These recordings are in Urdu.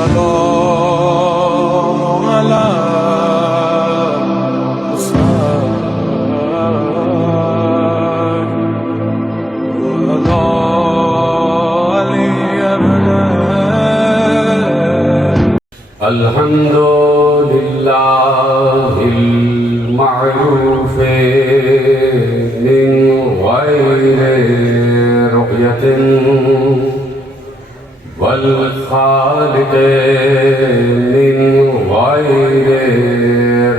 والسلام على الحمد لله المعروف من غير رؤية والخالق من غير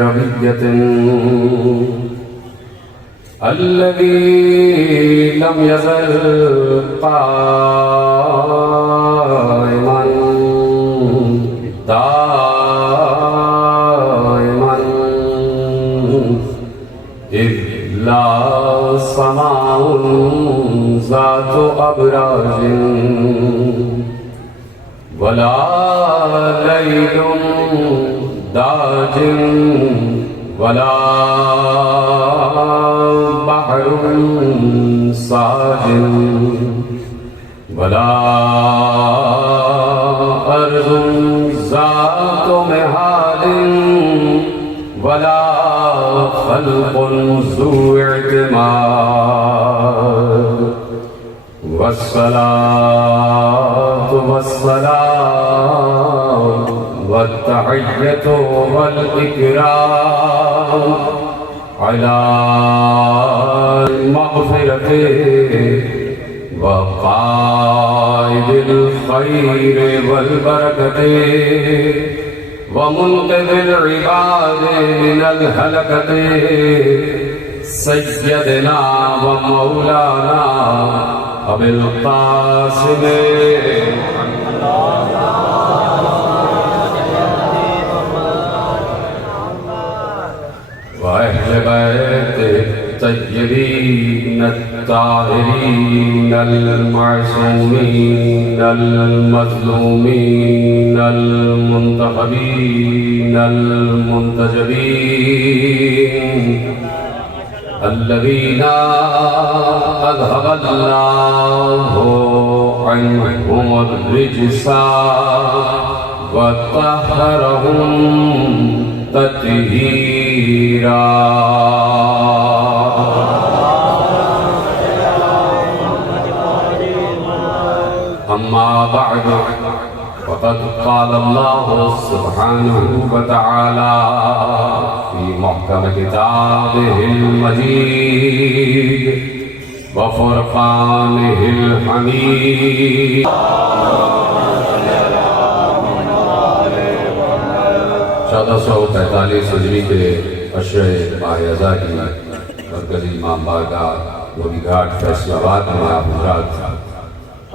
ربية الذي لم يزل قائما دائما إذ لا سماء ذات أبراج ولا ليل داج ولا بحر ساج ولا أرض ذات مهاد ولا خلق ذو اعتماد والصلاة والسلام والتحية والإكرام على المغفرة وقائد الخير والبركة ومنقذ العباد من الهلكة سيدنا ومولانا أبي القاسم وأهل بيته الطيبين الطاهرين المعصومين المظلومين المنتخبين المنتجبين الذين أذهب الله عنهم الرجس وطهرهم تطهيرا أما بعد فقد قال الله سبحانه وتعالى في محكم كتابه المجيد وفرقانه الحميد 1443 ہجری کے عشرِ ماہ اذا کی مرکزی امام بارگاہ گوبی گھاٹ فیصل آباد میں آپ حضرات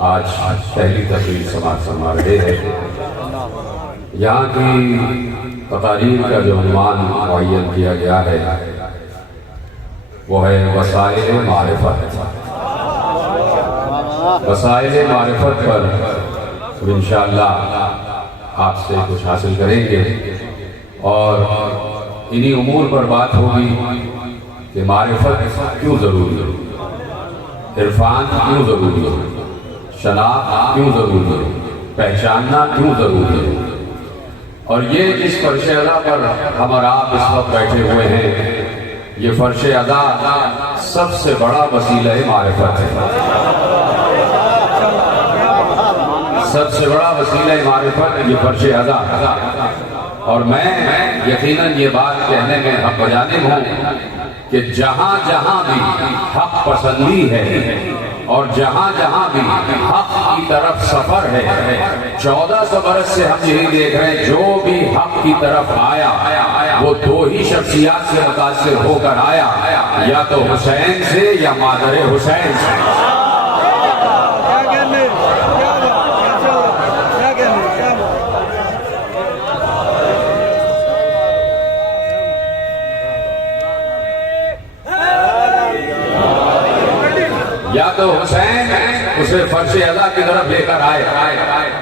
آج پہلی تقریر سماعت فرما رہے ہیں. یہاں کی تقاریر کا جو عنوان معین کیا گیا ہے وہ ہے وسائل معرفت. وسائل معرفت پر انشاءاللہ آپ سے کچھ حاصل کریں گے اور انہی امور پر بات ہوگی کہ معرفت کیوں ضروری ہے, عرفان کیوں ضروری ہے, شناخت کیوں ضروری ہے, پہچاننا کیوں ضروری ہے. اور یہ جس فرش ادا پر ہم اور آپ اس وقت بیٹھے ہوئے ہیں, یہ فرش ادا سب سے بڑا وسیلہ معرفت ہے. سب سے بڑا وسیلہ معرفت یہ فرش ادا. اور میں یقیناً یہ بات کہنے میں حق بجانب ہوں کہ جہاں جہاں بھی حق پسندی ہے اور جہاں جہاں بھی حق کی طرف سفر ہے, 1400 برس سے ہم یہی دیکھ رہے ہیں, جو بھی حق کی طرف آیا وہ دو ہی شخصیات سے متاثر ہو کر آیا, یا تو حسین سے یا مادر حسین سے. یا تو حسین اسے فرش اعلیٰ کی طرف لے کر آئے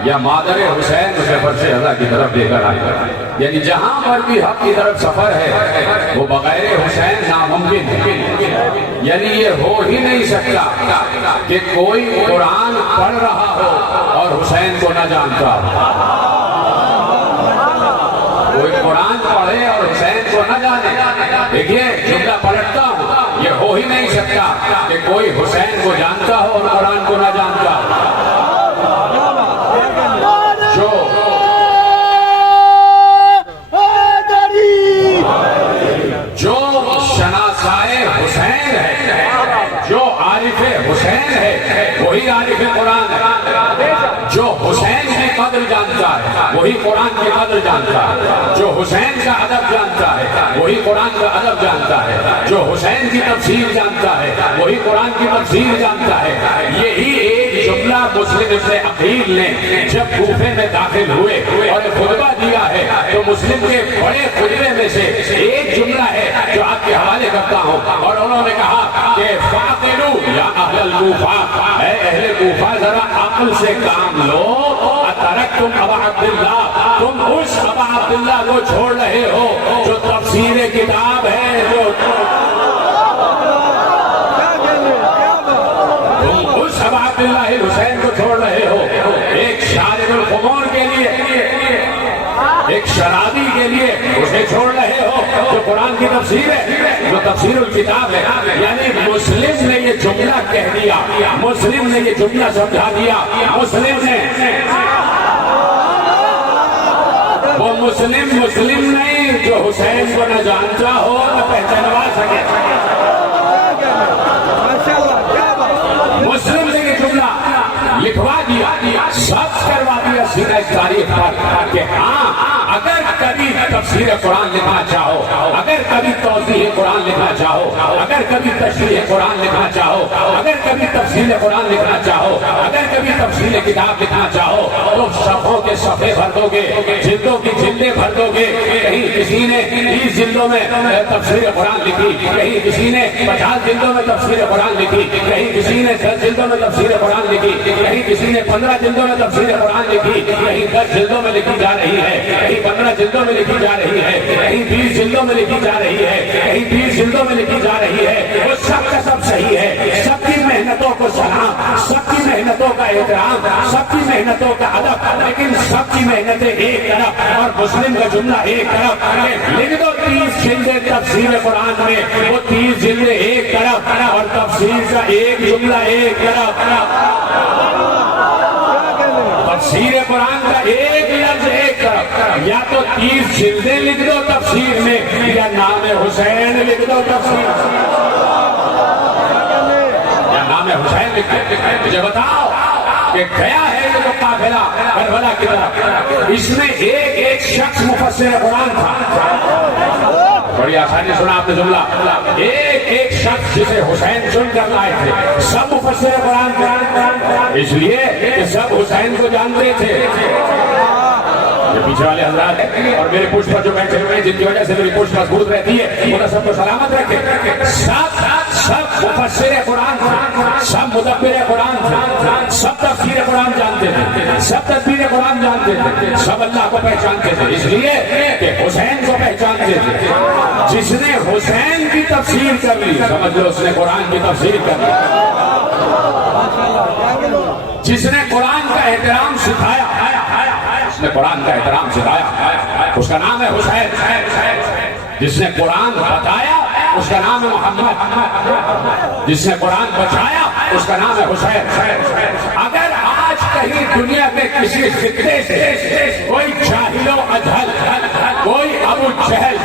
یا مادر حسین اسے فرش اعلیٰ کی طرف لے کر آئے. یعنی جہاں پر بھی حق کی طرف سفر ہے وہ بغیر حسین ناممکن ہے. یعنی یہ ہو ہی نہیں سکتا کہ کوئی قرآن پڑھ رہا ہو اور حسین کو نہ جانتا ہو. نہ جانے. دیکھیے جملہ پلٹتا ہوں، یہ ہو ہی نہیں سکتا کہ کوئی حسین کو جانتا ہو اور قرآن کو نہ جانتا ہو. جو شناسائے حسین ہے، جو عارف حسین ہے، وہی عارف قرآن ہے. جو حسین کی قدر جانتا ہے وہی قرآن کی قدر جانتا ہے. جو حسین کا ادب جانتا ہے وہی قرآن کا ادب جانتا ہے. جو حسین کی تفسیر جانتا ہے وہی قرآن کی تفسیر جانتا ہے. یہی ایک جملہ مسلم ابن عقیل نے جب کوفے میں داخل ہوئے اور خطبہ دیا ہے تو مسلم کے بڑے خطبے میں سے ایک جملہ ہے جو آپ کے حوالے کرتا ہوں. اور انہوں نے کہا کہ فاقلوا یا اہل الکوفہ، اے اہل کوفہ ذرا عقل سے کام لو. اترکتم ابا عبداللہ، تم اس ابا عبداللہ کو چھوڑ رہے ہو جو تفسیر کتاب ہے، جو تم اس ابا عبداللہ حسین کو چھوڑ رہے ہو. ایک شارب الخمور کے لیے، ایک شرابی کے لیے اسے چھوڑ رہے ہو جو قرآن کی تفسیر ہے، جو تفسیر الکتاب ہے. یعنی مسلم نے یہ جملہ کہہ دیا، مسلم نے یہ جملہ سمجھا دیا. مسلم نے وہ مسلم نہیں جو حسین کو نہ جانتا ہو نہ پہچانوا سکے. مسلم نے یہ جملہ لکھوا دیا، ثبت کروا دیا سینہ تاریخ پر کہ ہاں اگر کبھی تفسیر قرآن لکھنا چاہو، اگر کبھی توضیح قرآن لکھنا چاہو، اگر کبھی تشریح قرآن لکھنا چاہو، اگر کبھی تفصیل قرآن لکھنا چاہو، اگر کبھی تفصیل کتاب لکھنا چاہو تو صفحوں کے صفحے بھر دو گے، جلدوں کی جلدیں بھر دو گے. کہیں کسی نے 20 جلدوں میں تفسیر قرآن لکھی، کہیں کسی نے 50 جلدوں میں تفسیر قرآن لکھی، کہیں کسی نے 10 جلدوں میں تفسیر قرآن لکھی، کہیں کسی نے 15 جلدوں میں تفسیر قرآن لکھی، کہیں 10 جلدوں میں لکھی جا رہی ہے، کہیں 15 جلدوں میں لکھی جا رہی ہے، کہیں 20 جلدوں میں لکھی جا رہی ہے، کہیں 20 جلدوں میں لکھی جا رہی ہے. وہ سب کا سب صحیح ہے. سب کی محنتوں کو سلام، سب کی محنتوں کا احترام، سب کی محنتوں کا ادب، لیکن سب کی محنتیں ایک طرف اور مسلم کا جملہ ایک طرف. لکھ دو 30 جلدیں تفسیر قرآن میں، وہ 30 جلدیں ایک طرف اور تفسیر کا ایک جملہ ایک طرف. تفسیر قرآن کا ایک لفظ ایک طرف. یا تو 30 جلدیں لکھ دو تفسیر میں، یا نام حسین لکھ دو تفسیر، یا نام حسین لکھ دو. مجھے بتاؤ کہ گیا ہے یہ تو قافلہ کربلا کی طرف، اس میں ایک ایک شخص مفسر قرآن تھا. بڑی آسانی سنا آپ نے جملہ. ایک ایک شخص جسے حسین چن کر لائے تھے، سب مفسر قرآن، اس لیے کہ سب حسین کو جانتے تھے. یہ پیچھے والے حضرات ہیں اور میرے پشت پر جو بیٹھے ہوئے ہیں جن کی وجہ سے میری پشت مضبوط رہتی ہے، انہیں سب کو سلامت رکھے. سب مفسر قرآن تھے، سب مدبر قرآن تھے، سب تفسیر قرآن جانتے تھے، سب تدبیر قرآن جانتے تھے، سب اللہ کو پہچانتے تھے. اس لیے کہ حسین کو پہچانتے تھے. جس نے حسین کی تفسیر کر لی، سمجھ لو اس نے قرآن کی تفسیر کر لی. جس نے قرآن کا احترام سکھایا، اس نے قرآن کا احترام سکھایا، اس کا نام ہے حسین. جس نے قرآن بتایا اس کا نام ہے محمد. جس نے قرآن بچایا اس کا نام ہے حسین. اگر آج کہیں دنیا میں کسی خطے سے کوئی جاہل و اجہل، کوئی ابو جہل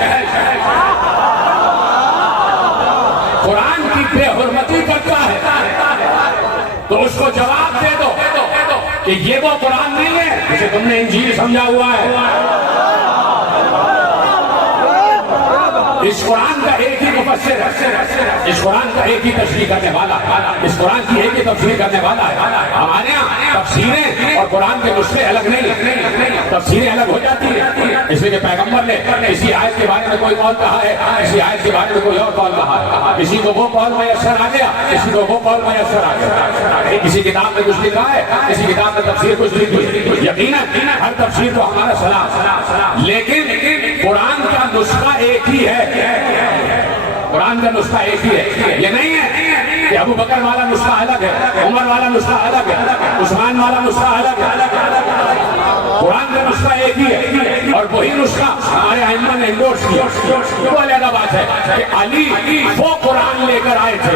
قرآن کی بے حرمتی کرتا ہے تو اس کو جواب دے دو کہ یہ وہ قرآن نہیں ہے جسے تم نے انجیل سمجھا ہوا ہے. اس قرآن کا ایک ہی مفسر ہے، اس قرآن کا ایک ہی تشریح کرنے والا، اس قرآن کی ایک ہی تفسیر کرنے والا ہے. ہمارے یہاں تفسیریں اور قرآن کے نسخے الگ نہیں، تفسیریں الگ ہو جاتی ہیں. اس لیے کہ پیغمبر نے کسی آیت کے بارے میں کوئی قول کہا ہے، کسی آیت کے بارے میں کوئی اور قول کہا ہے. کسی کو وہ قول میسر آ گیا، کسی کو وہ قول میسر آ گیا. کسی کتاب میں کچھ لکھا ہے، کسی کتاب میں تفسیر کچھ لکھی. یقیناً ہر تفسیر تو ہمارا سلام، لیکن قرآن کا نسخہ ایک ہی ہے. قرآن کا نسخہ ایک ہی ہے. یہ نہیں ہے کہ ابو بکر والا نسخہ الگ ہے، عمر والا نسخہ الگ ہے، عثمان والا نسخہ الگ ہے. قرآن کا نسخہ ایک ہی ہے اور وہی نسخہ ہمارے ائمہ نے انڈورس کیا. وہ علیحدہ بات ہے کہ علی وہ قرآن لے کر آئے تھے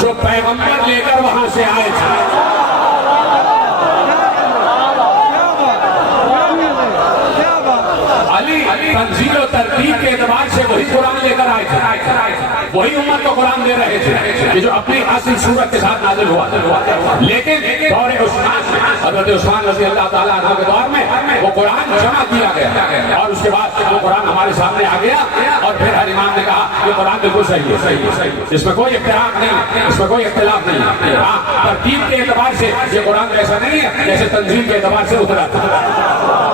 جو پیغمبر لے کر وہاں سے آئے تھے. علی تنزیل و ترتیب کے اعتبار سے وہی قرآن لے کر آئے تھے, وہی امت کو قرآن دے رہے تھے کہ جو اپنی اصل صورت کے ساتھ نازل ہوا. لیکن دور عثمان, حضرت عثمان رضی اللہ تعالیٰ عنہ کے دور میں وہ قرآن جمع کیا گیا اور اس کے بعد وہ قرآن ہمارے سامنے آ گیا اور پھر ہر امام نے کہا یہ قرآن بالکل صحیح ہے, اس میں کوئی اختلاف نہیں, اس میں کوئی اختلاف نہیں. ہاں ترتیب کے اعتبار سے یہ قرآن ایسا نہیں ہے جیسے تنزیل کے اعتبار سے اترا تھا.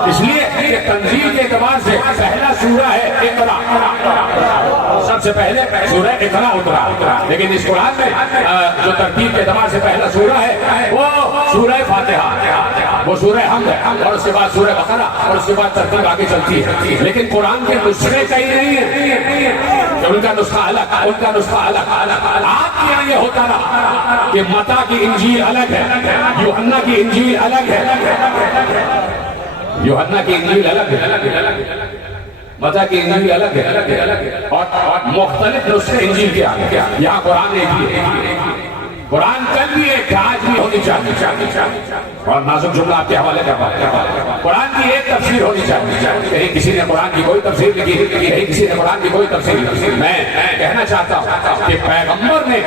اس لیے کہ تنزیل کے اعتبار سے پہلا سورہ ہے اقرا, سب سے پہلے سورہ اقرا اترا. لیکن اس قرآن میں جو ترتیب کے اعتبار سے پہلا سورہ ہے وہ سورہ فاتحہ, وہ سورہ حمد ہے, اور اس کے بعد سورہ بقرہ, اور اس کے بعد ترتیب آگے چلتی ہے. لیکن قرآن کے نسخے کئی نہیں ہیں, ان کا نسخہ الگ, ان کا نسخہ الگ. آپ کے یہاں یہ ہوتا رہا کہ متی کی انجیل الگ ہے, یوحنا کی انجیل الگ ہے, یوحنا کی انجیل الگ ہے, متی کی انجیل الگ ہے, اور مختلف نسخے انجیل کے آگے. یہاں قرآن ایک ہی ہے, قرآن کل بھی ایک آج بھی ہونی چاہیے. اور نازک جملہ آپ کے حوالے کا قرآن کی ایک تفسیر ہونی چاہیے. کہیں کسی نے قرآن کی کوئی تفسیر لکھی, کہیں کسی نے قرآن کی کوئی تفسیر لکھی. میں کہنا چاہتا ہوں کہ پیغمبر نے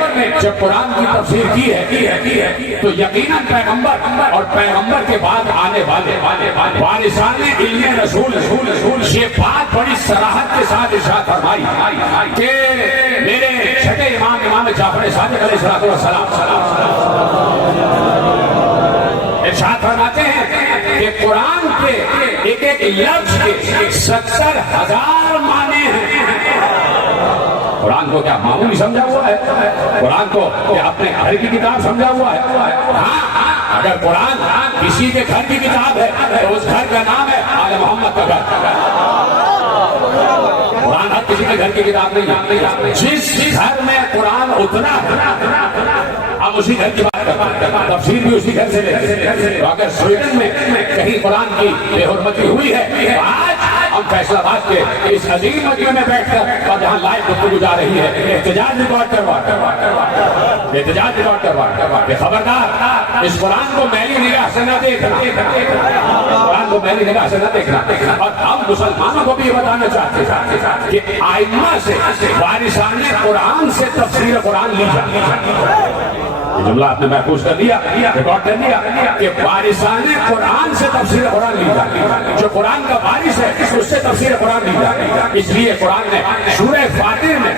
جب قرآن کی تفسیر کی ہے تو یقیناً پیغمبر اور پیغمبر کے بعد آنے والے وارثان علم رسول یہ بات بڑی صراحت کے ساتھ ارشاد فرمائی کہ میرے چھٹے امام جعفر صادق علیہ السلام ارشاد فرماتے ہیں کہ قرآن کے ایک ایک لفظ کے 70,000 معنی ہیں. قرآن کو کیا معمولی سمجھا ہوا ہے؟ قرآن کو کیا اپنے گھر کی کتاب سمجھا ہوا ہے؟ ہاں, اگر قرآن کسی کے گھر کی کتاب ہے تو اس گھر کا نام ہے آل محمد کا گھر. قرآن ہر کسی کے گھر کی کتاب نہیں ہے. جس گھر میں قرآن اترا ہم اسی گھر کی بات کرتے ہیں, تفسیر بھی اسی گھر سے لیتے ہیں. اگر سویڈن میں کہیں قرآن کی بے حرمتی ہوئی ہے, آج ہم فیصلہ باد کے اس عظیم مجمع میں بیٹھ کر اور جہاں لائیو گفتگو جا رہی ہے احتجاج ریکارڈ کروا کہ خبردار اس قرآن کو میلی نگاہ سے نہ دیکھنا, قرآن کو میلی نگاہ سے نہ دیکھنا. اور ہم مسلمانوں کو بھی یہ بتانا چاہتے ہیں کہ ائمہ سے وارثان قرآن سے تفسیر قرآن لی جاتی ہے. یہ جملہ آپ نے محفوظ کر لیا, ریکارڈ کر لیا کہ وارثان قرآن سے تفسیر قرآن لی جاتی ہے. جو قرآن کا وارث ہے اس سے تفسیر قرآن لی جاتی ہے. اس لیے قرآن نے سورہ فاتر میں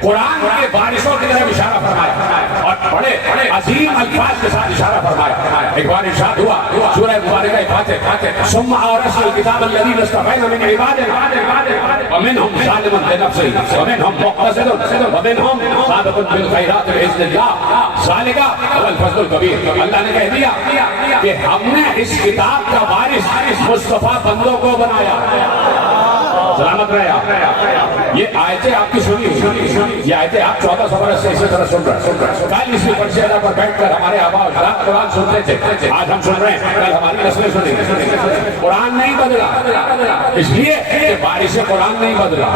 قرآن کے وارثوں کی طرف اشارہ فرمایا اور بڑے عظیم الفاظ کے ساتھ اشارہ فرمایا. ایک بار ارشاد ہوا سورہ مبارکہ فاتر ثم اورثنا الکتاب الذین اصطفینا من عبادنا ومنهم ظالم لنفسه ومنهم مقتصد ومنهم سابق بالخیرات باذن اللہ ذالک هو الفضل الکبیر. اللہ نے کہہ دیا کہ ہم نے اس کتاب کا وارث مصطفیٰ بندوں کو بنایا. سلامت رہے آپ. یہ آیتیں آپ کی سنی, یہ آیتیں آپ 1400 برس سے اسی طرح سن رہے. کل اسی پرچے اللہ پر بیٹھ کر ہمارے آبا اجداد قرآن سنتے تھے, آج ہم سن رہے ہیں, کل ہماری نسلیں سنیں. قرآن نہیں بدلا, اس لیے کہ وارث قرآن نہیں بدلا,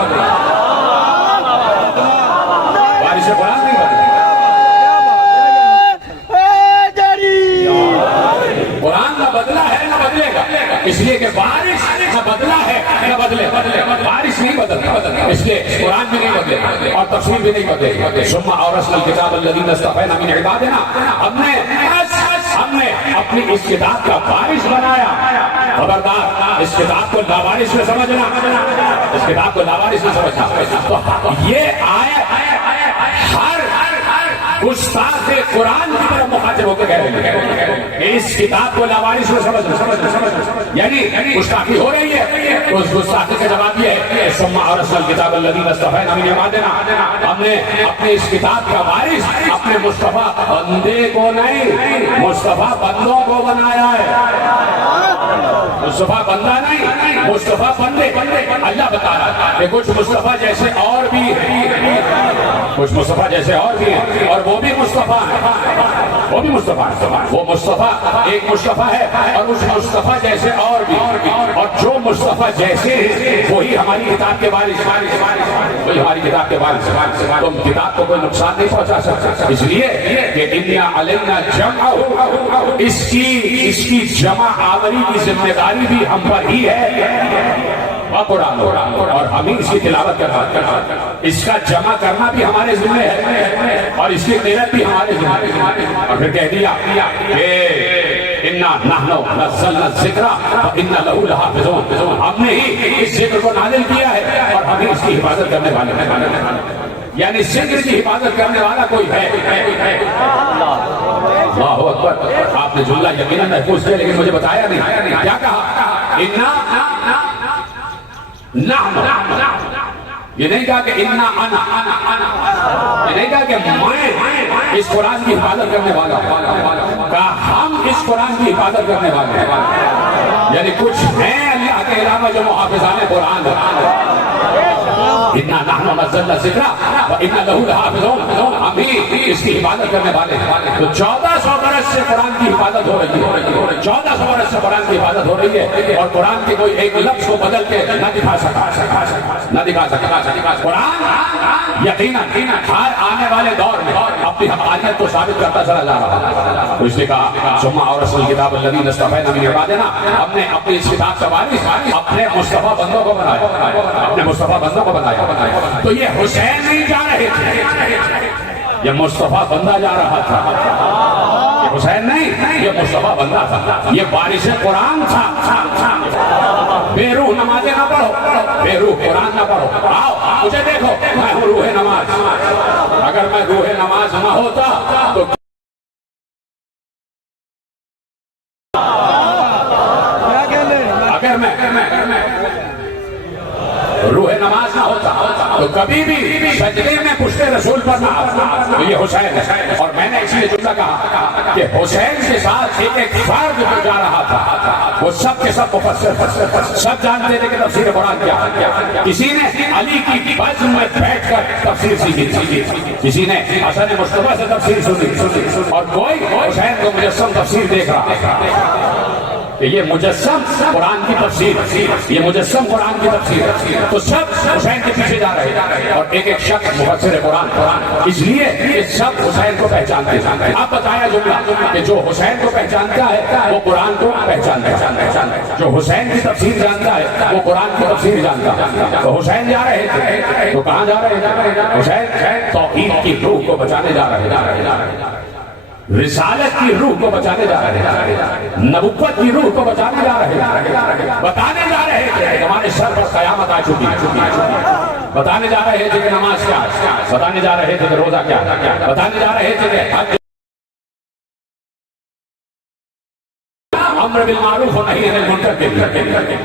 وارث قرآن نہیں بدلا. قرآن نہ بدلا ہے نہ بدلے گا, اس لیے کہ وارث نہ بدلا ہے نہ بدلے. وارث نہیں بدلتا, اس لیے قرآن بھی نہیں بدلے اور تفسیر بھی نہیں بدلے. ثم اورثنا الکتاب الذین اصطفینا من عبادنا, ہم نے اپنی اس کتاب کا وارث بنایا. خبردار اس کتاب کو لاوارث میں سمجھنا, اس کتاب کو لاوارث میں سمجھنا. تو یہ آیت ہر گستاخ قرآن کی طرف مخاطب ہو کے کہہ رہے ہیں کہ اس کتاب کو لاوارث میں سمجھنا, یعنی گستاخی ہو رہی ہے. تو اس گستاخی کا جواب یہ ہے کہ ثم اورثنا الکتاب الذین اصطفینا من عبادنا, ہم نے اپنے اس کتاب کا وارث اپنے مصطفیٰ بندے کو نہیں, مصطفیٰ بندوں کو بنایا ہے. مصطفیٰ بندہ نہیں، مصطفیٰ بندے۔ اللہ بتا رہا کہ کچھ مصطفیٰ جیسے اور بھی ہیں، کچھ مصطفیٰ جیسے اور بھی ہیں، اور وہ بھی مصطفیٰ ہیں، وہ بھی مصطفیٰ ہیں۔ وہ مصطفیٰ ایک مصطفیٰ ہے، اور اس مصطفیٰ جیسے اور بھی، اور جو مصطفیٰ جیسے وہی ہماری کتاب کے وارث، وہی ہماری کتاب کے وارث۔ تم کتاب کو کوئی نقصان نہیں پہنچا سکتے، اس لیے کہ اِنَّ عَلَيْنَا جَمْعَهُ، اس کی جمع آوری کی ذمہ داری بھی ہم پر ہی ہے، قرآن، اور ہم ہی اس کی تلاوت کرنا، اس کا جمع کرنا بھی ہمارے ذمہ ہے، اور اس کی قرأت بھی ہمارے ذمہ ہے۔ اور پھر کہہ دیا کہ اِنَّا نَحْنُ نَزَّلْنَا الذِّكْرَ وَإِنَّا لَهُ لَحَافِظُونَ، ہم نے ہی اس ذکر کو نازل کیا ہے، اور ہم ہی اس کی حفاظت کرنے والے ہیں۔ یعنی ذکر کی حفاظت کرنے والا کوئی ہے۔ اللہ اکبر۔ آپ نے جملہ یقیناً محفوظ کیا، لیکن مجھے بتایا نہیں کیا کہا۔ اِنَّا نَحْنُ، یہ نہیں کہا کہ اِنَّا أَنَا، یہ نہیں کہا کہ میں اس قرآن کی حفاظت کرنے والا ہوں، کہا ہم اس قرآن کی حفاظت کرنے والے ہیں۔ یعنی کچھ ہیں اللہ کے علاوہ جو محافظان قرآن ہیں۔ اِنَّا نَحْنُ نَزَّلْنَا الذِّكْرَ وَإِنَّا لَهُ لَحَافِظُونَ، ہم ہی اس کی حفاظت کرنے والے ہیں۔ تو 1400 برس سے قرآن کی حفاظت ہو رہی ہے، 1400 برس سے قرآن کی حفاظت ہو رہی ہے، اور قرآن کے کوئی ایک لفظ کو بدل کے نہ دکھا سکا، نہ دکھا سکا۔ قرآن یقیناً ہر آنے والے دور میں اپنی حقانیت کو ثابت کرتا چلا جا رہا ہے۔ اس نے کہا ثم اورثنا الکتاب الذین اصطفینا من عبادنا، ہم نے اپنی اس کتاب کا وارث اپنے مصطفیٰ بندوں کو بنایا، اپنے مصطفیٰ بندوں کو بنایا۔ تو یہ حسین نہیں جا رہے تھے، یہ مصطفیٰ بندہ جا رہا تھا، یہ حسین نہیں، یہ مصطفیٰ بندہ تھا، یہ وارث قرآن تھا۔ بے روح نمازیں نہ پڑھو، بے روح قرآن نہ پڑھو، آؤ مجھے دیکھو، میں ہوں روح نماز۔ اگر میں روح نماز نہ ہوتا تو اگر میں روح نماز نہ ہوتا تو کبھی بھی سجدے میں پشت رسول پر نہ آتا۔ تو یہ حسین ہے، اور میں نے اس لیے جملہ کہا کہ حسین کے ساتھ ایک فرد جو جا رہا تھا، وہ سب کے سب مفسر، سب جانتے تھے کہ تفسیر قرآن کیا ہے۔ کسی نے علی کی بزم میں بیٹھ کر تفسیر سیکھی، کسی نے حسن مصطفیٰ سے تفسیر سنی، اور کوئی حسین کو مجسم تفسیر دیکھ رہا ہے کہ یہ مجسم قرآن کی تفسیر، یہ مجسم قرآن کی تفسیر، تو سب حسین کے پیچھے جا رہے ہیں، اور ایک ایک شخص مفسر قرآن، اس لیے یہ سب حسین کو پہچانتے ہیں۔ اب بتایا جملہ کہ جو حسین کو پہچانتا ہے وہ قرآن کو پہچانتا ہے، جو حسین کی تفسیر جانتا ہے وہ قرآن کی تفسیر جانتا ہے۔ تو حسین جا رہے تھے، تو کہاں جا رہے ہیں؟ حسین توحید کی روح کو بچانے جا رہے ہیں، رسالت کی روح کو بچانے جا رہے ہیں، نبوت کی روح کو بچانے جا رہے ہیں، بتانے جا رہے ہیں کہ ہمارے سر پر قیامت آ چکی ہے، بتانے جا رہے تھے کہ نماز کیا، بتانے جا رہے تھے کہ روزہ کیا، بتانے جا رہے تھے کہ امر بالمعروف و نہی عن المنکر کے لیے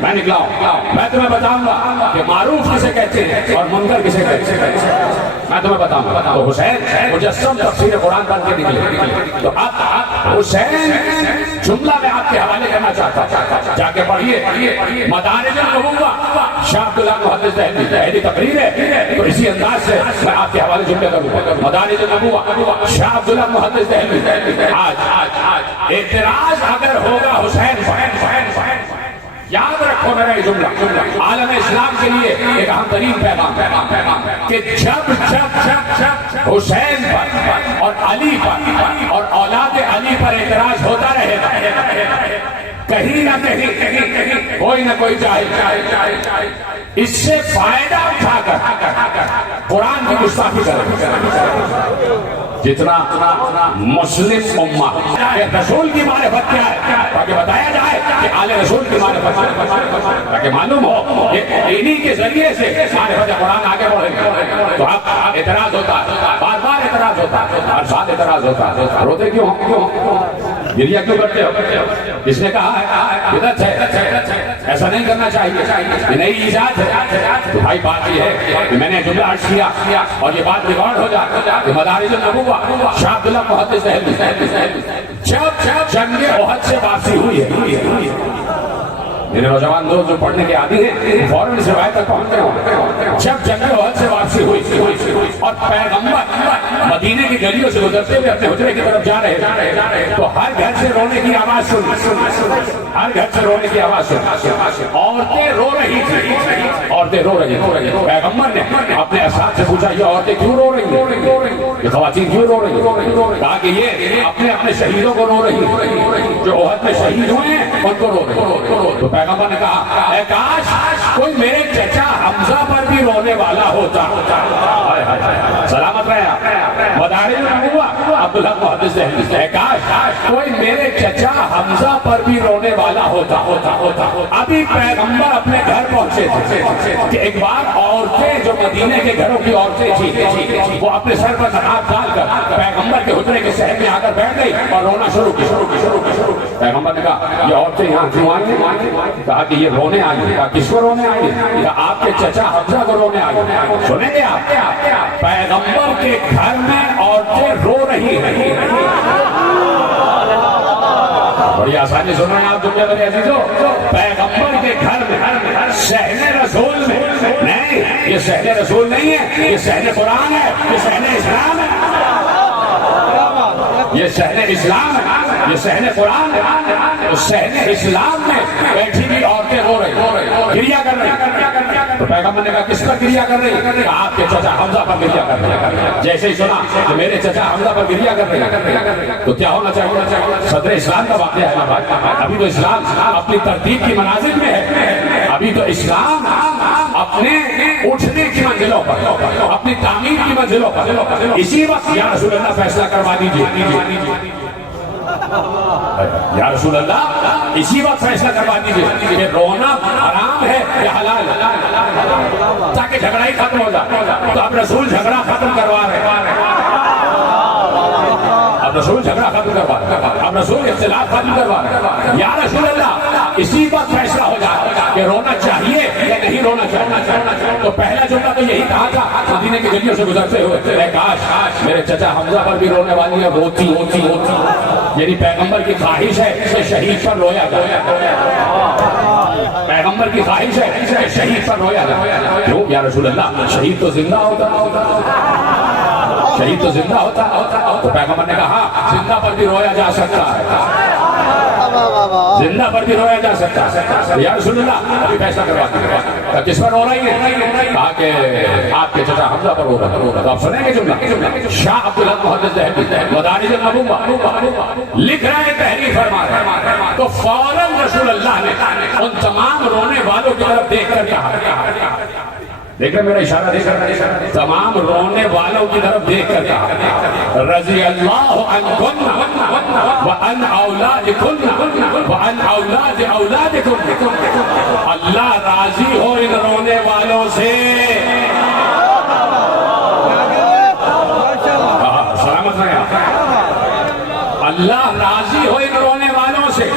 میں نکلا ہوں۔ میں تمہیں بتاؤں گا کہ معروف کسے کہتے ہیں اور منکر کسے کہتے ہیں، میں تمہیں بتاؤں گا۔ تو حسین مجسم تفسیر قرآن بن کے نکلے۔ تو اب حسین جملہ میں آپ کے حوالے کرنا چاہتا ہوں، جا کے پڑھیے مدارج النبوہ، شاہ عبداللہ محدث دہلوی تقریر ہے، تو اسی انداز سے میں آپ کے حوالے جملے کروں گا۔ مدارج النبوہ، شاہ عبداللہ محدث دہلوی۔ آج اعتراض اگر ہوگا حسین یاد رکھو میرا یہ جملہ عالم اسلام کے لیے ایک اہم ترین پیغام کہ جب حسین پر اور علی پر اور اولاد علی پر اعتراض ہوتا رہے گا، کہیں نہ کہیں کوئی نہ کوئی جاہل اس سے فائدہ اٹھا کر قرآن کی گستاخی کرے۔ جتنا مسلم امہ رسول کی معرفت کیا ہے تاکہ بتایا جائے کہ آل رسول کی معرفت، تاکہ معلوم ہو انہی کے ذریعے سے معرفت قرآن آگے بڑھے گا۔ تو اب اعتراض ہوتا ہے، بار بار اعتراض ہوتا ہے، ہر سال اعتراض ہوتا ہے۔ روتے کیوں گریہ کیوں کرتے ہو؟ اس نے کہا ہے بدعت ہے، ایسا نہیں کرنا چاہیے، یہ نئی ایجاد ہے۔ تو بھائی بات یہ ہے کہ میں نے جملہ عرض کیا اور یہ بات ریکارڈ ہو جائے کہ مدارج النبوہ شاہ عبداللہ محدث دہلوی جب جنگ احد سے واپسی ہوئی ہے، میرے نوجوان دوست جو پڑھنے کے عادی ہیں فوراً اس روایت تک پہنچتے ہوں. جب جنگ احد سے واپسی ہوئی اور پیغمبر مدینے کی گلیوں سے گزرتے ہوئے اپنے حجرے کی طرف جا رہے تو ہر گھر سے رونے کی آواز سنی. ہر گھر سے رونے کی آواز سنی. عورتیں رو رہی تھی. عورتیں رو رہی تھی. پیغمبر نے اپنے اصحاب سے پوچھا یہ عورتیں کیوں رو رہی ہیں؟ یہ خواتین کیوں رو رہی ہیں؟ کہا کہ یہ اپنے شہیدوں کو رو رہی ہیں. جو احد میں شہید ہوئے ہیں ان کو رو رہی ہیں. تو پیغمبر نے کہا اے کاش کوئی میرے چچا حمزہ پر بھی رونے والا ہوتا. سلامت رہے آپ. مدارج النبوہ عبدالحق محدث دہلوی. اے کاش کوئی میرے چچا حمزہ پر بھی رونے والا ہوتا. ابھی پیغمبر اپنے گھر پہنچے تھے کہ ایک بار عورتیں جو مدینے کے گھروں کی عورتیں تھیں وہ اپنے سر پر نقاب ڈال کر پیغمبر کے حجرے کے صحن میں آ کر بیٹھ گئی اور رونا شروع کی. پیغمبر نے کہا یہ عورتیں یہاں کیوں آئی ہیں؟ کہا کہ یہ رونے آئی ہیں. کہا کس کو رونے آئی ہیں؟ کہا آپ کے چچا حمزہ کو رونے آئی ہیں. سنیں گے آپ پیغمبر کے گھر میں عورتیں رو رہی ہیں. بڑی آسانی سن رہے ہیں آپ جملے بڑے عزیزو. پیغمبر کے گھر میں صحن رسول میں نہیں. یہ صحن رسول نہیں ہے. یہ صحن قرآن ہے. یہ صحن اسلام ہے. یہ صحن اسلام ہے. یہ صحن قرآن ہے. صحن اسلام میں بیٹھی بھی عورتیں رو رہی گریا کر رہی. تو پیغمبر نے کہا کس پر گریا کر رہی؟ آپ کے چچا حمزہ پر گریا کر رہی. جیسے ہی سنا کہ میرے چچا حمزہ پر گریا کر رہی تو کیا ہونا چاہیے؟ صدر اسلام کا واقعہ ہے نا بھائی. ابھی تو اسلام اپنی ترتیب کی منازل میں ہے. ابھی تو اسلام اپنے اٹھنے کی منزلوں پر, اپنی تعمیر کی منزلوں پر. اسی وقت یا رسول اللہ فیصلہ کروا دیجیے. یا رسول اللہ اسی وقت فیصلہ کروا دیجیے کہ رونا حرام ہے یا حلال ہے, تاکہ جھگڑا ہی ختم ہو جائے. تو اب رسول جھگڑا ختم کروا رہے. اب رسول جھگڑا ختم کروا رہے. اب رسول اختلاف ختم کروا رہے. یا رسول اللہ اسی وقت فیصلہ ہو جائے کہ رونا چاہیے یا نہیں رونا چاہیے. تو پہلا جملہ تو یہی کہا تھا مدینے کی گلیوں سے گزرتے ہوئے کاش میرے چچا حمزہ پر بھی رونے والی ہے. ہوتی یعنی پیغمبر کی خواہش ہے کہ شہید پر رویا جائے. پیغمبر کی خواہش ہے کہ شہید پر رویا جائے. کیوں یا رسول اللہ شہید تو زندہ ہوتا. شہید تو زندہ ہوتا. تو پیغمبر نے کہا زندہ پر بھی رویا جا سکتا ہے. زندہ پر بھی رویا جا سکتا ہے. یا رسول اللہ ابھی فیصلہ کروا دیجیے کس پر رو رہی ہے؟ کہا کہ آپ کے چچا حمزہ پر رو رہا. تو آپ سنیں گے جملہ. شاہ عبدالحق محدث دہلوی مدارج النبوہ لکھ رہے ہیں, تحریر فرما رہے ہیں. تو فوراً رسول اللہ نے ان تمام رونے والوں کی طرف دیکھ کر کہا, دیکھ رہے میرا اشارہ دیکھ کر, تمام رونے والوں کی طرف دیکھ کر کہا رضی اللہ عنکن وعن اولادکن وعن اولاد اولادکن. اللہ راضی ہو ان رونے والوں سے. سلامت رہے آپ. اللہ راضی ہو ان رونے والوں سے.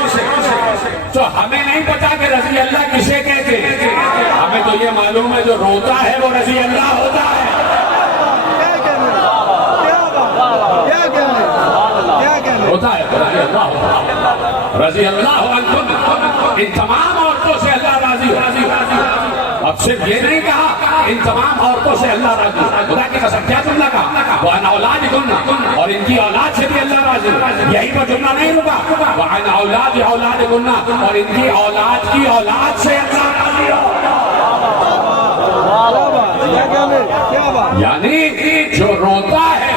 تو ہمیں نہیں پتا کہ رضی اللہ کسے کہتے ہیں. ہمیں تو یہ معلوم ہے جو روتا ہے وہ رضی اللہ ہوتا ہے. ہوتا ہے رضی اللہ ہوتا ہے. رضی اللہ عنکم. ان تمام عورتوں سے اللہ راضی ہو. اب صرف یہ نہیں کہا ان تمام عورتوں سے اللہ راضی ہو. خدا کی قسم کیا جملہ کہا؟ وَعَنْ أَوْلَادِكُنَّ, اور ان کی اولاد سے بھی اللہ راضی ہو. یہی پر جملہ نہیں رکا. وَعَنْ أَوْلَادِ أَوْلَادِكُنَّ, اور ان کی اولاد کی اولاد سے اللہ راضی ہو. یعنی جو روتا ہے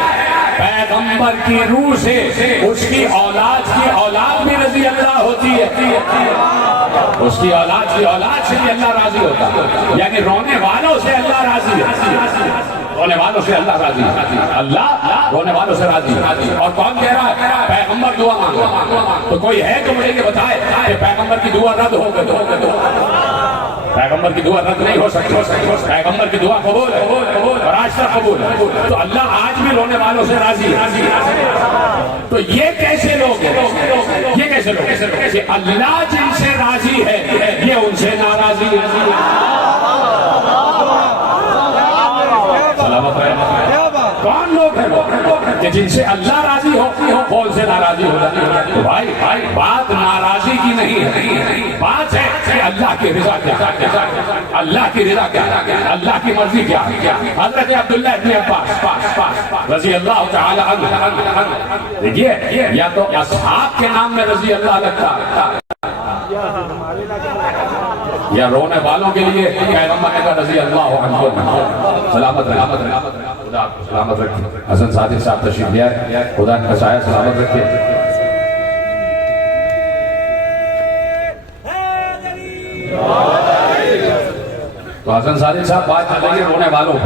پیغمبر کی روح سے اس کی اولاد بھی رضی اللہ ہوتی ہے. اس کی اولاد سے بھی اللہ راضی ہوتا ہے. یعنی رونے والوں سے اللہ راضی ہے. رونے والوں سے اللہ راضی ہے. اللہ رونے والوں سے راضی ہے. اور کون کہہ رہا ہے پیغمبر دعا مانگو؟ تو کوئی ہے جو مجھے یہ بتائے کہ پیغمبر کی دعا رد ہو گئی؟ پیغمبر کی دعا رد نہیں ہو سکتی. پیغمبر کی دعا قبول ہے اور آج تک قبول ہے. تو اللہ آج بھی رونے والوں سے راضی ہے. تو یہ کیسے لوگ ہیں؟ یہ کیسے لوگ کہ اللہ جن سے راضی ہے یہ ان سے ناراضی ہے. سلامت رہے. کون لوگ ہیں کہ جن سے اللہ راضی ہو وہ ان سے ناراضی ہو جاتی ہے؟ بھائی بات ناراضی کی نہیں ہے، بات ہے کہ اللہ کی رضا کیا، اللہ کی رضا کیا، اللہ کی مرضی کیا۔ حضرت عبداللہ ابن عباس رضی اللہ تعالی عنہ، دیکھیے یا تو اصحاب کے نام میں رضی اللہ لگتا یا رونے والوں کے لیے پیغمبر نے کہا رضی اللہ عنہ۔ سلامت رہے، خدا آپ کو سلامت رکھے۔ حسن صادق صاحب تشریف لے آئے، خدا کا سایہ سلامت رکھے۔ تو حسن صادق صاحب بات کر رہے ہیں رونے والوں،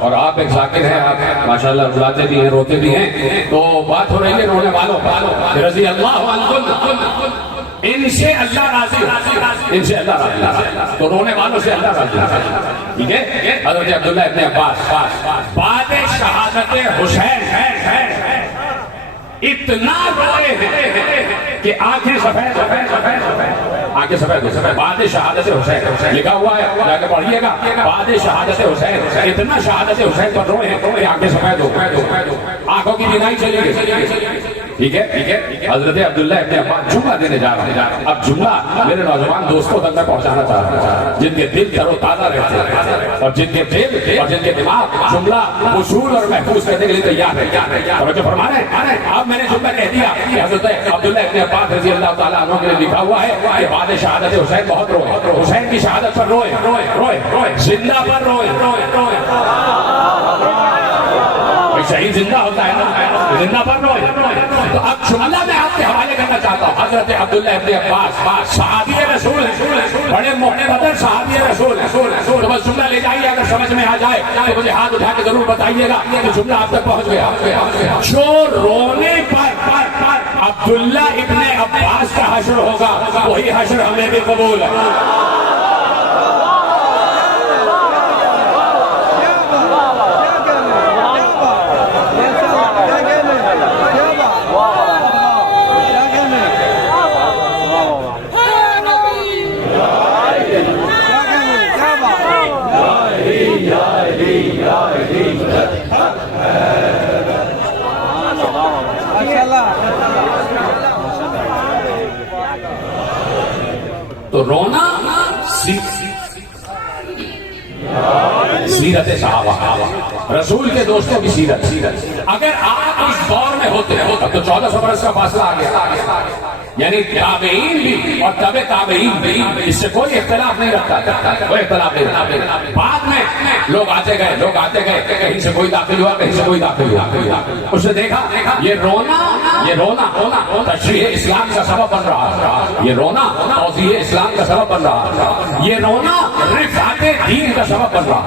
اور آپ ایک ذاکر ہیں، آپ ماشاءاللہ رلاتے بھی ہیں روتے بھی ہیں، تو بات ہو رہی ہے رونے والوں، رضی اللہ عنہ، ان سے اللہ راضی، ان سے اللہ راضی، تو رونے والوں سے اللہ راضی، ٹھیک ہے۔ حضرت عبداللہ ابن عباس بعد شہادت حسین اتنا روئے ہیں کہ آنکھیں سفید، آنکھیں سفید، بعد شہادت حسین لکھا ہوا ہے، جا کے پڑھیے گا، بعد شہادت حسین اتنا شہادت حسین پر روئے ہیں کہ آنکھیں سفید ہو، آنکھوں کی بینائی چلی گئی، ٹھیک ہے۔ حضرت عبداللہ ابن عباس جملہ دینے جا رہے ہیں، اب جملہ میرے نوجوان دوستوں تک میں پہنچانا چاہ رہا ہوں جن کے دل تر و تازہ رہتے ہیں اور جن کے دل اور جن کے دماغ جملہ وصول اور محفوظ کرنے کے لیے تیار ہے۔ توجہ فرما رہے ہیں، اب میں نے جملہ کہہ دیا کہ حضرت عبداللہ ابن عباس رضی اللہ تعالیٰ عنہ کے لیے لکھا ہوا ہے کہ بعد شہادت حسین بہت روئے، حسین کی شہادت پر روئے، زندہ پر روئے، شہید زندہ ہوتا ہے نا، زندہ پر روئے۔ تو اب جملہ میں آپ کے حوالے کرنا چاہتا ہوں، حضرت عبداللہ ابن عباس صحابی رسول ہیں، بڑے معتبر صحابی رسول ہیں، تو بس جملہ لے جائیے، اگر سمجھ میں آ جائے تو مجھے ہاتھ اٹھا کے ضرور بتائیے گا کہ جملہ آپ تک پہنچ گیا۔ جو رونے پر عبداللہ ابن عباس کا حشر ہوگا وہی حشر ہمیں بھی قبول ہے۔ تو رونا سیرت صحابہ، رسول کے دوستوں کی سیرت۔ اگر آپ اس دور میں ہوتے تو 1400 برس کا فاصلہ آ گیا، یعنی تابعین بھی اور تبع تابعین بھی اس سے کوئی اختلاف نہیں رکھتا، کوئی اختلاف نہیں رکھتا۔ بعد میں لوگ آتے گئے، کہیں سے کوئی داخل ہوا، کہیں سے کوئی داخل ہوا، اس نے دیکھا یہ رونا تشریح اسلام کا سبب بن رہا، یہ رونا توضیح اسلام کا سبب بن رہا، یہ رونا رفعت دین کا سبب بن رہا۔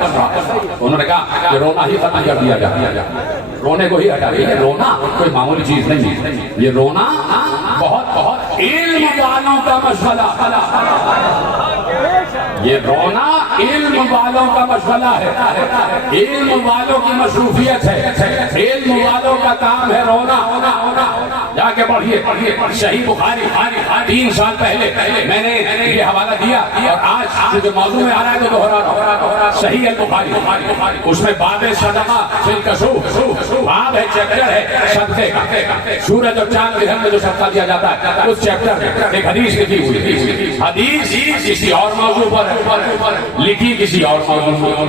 انہوں نے کہا کہ رونا ہی ختم کر دیا جائے، رونے کو ہی ہٹا دیا۔ رونا کوئی معمولی چیز نہیں ہے، یہ رونا بہت علم والوں کا مشغلہ، یہ رونا علم والوں کا مشغلہ ہے، علم والوں کی مصروفیت ہے، علم والوں کا کام ہے رونا۔ جا کے پڑھیے صحیح بخاری 3 سال پہلے میں نے یہ حوالہ دیا، اور آج جو موضوع میں آ رہا ہے تو دوہرا رہا، صحیح البخاری، اس میں باب صدقہ فی الکسوف، باب ہے، چیپٹر ہے صدقے کا، سورج اور چاند کے گھر میں جو صدقہ دیا جاتا ہے اس چیپٹر میں ایک حدیث لکھی ہوئی، حدیث کسی اور موضوع پر لکھی، کسی اور موضوع پر۔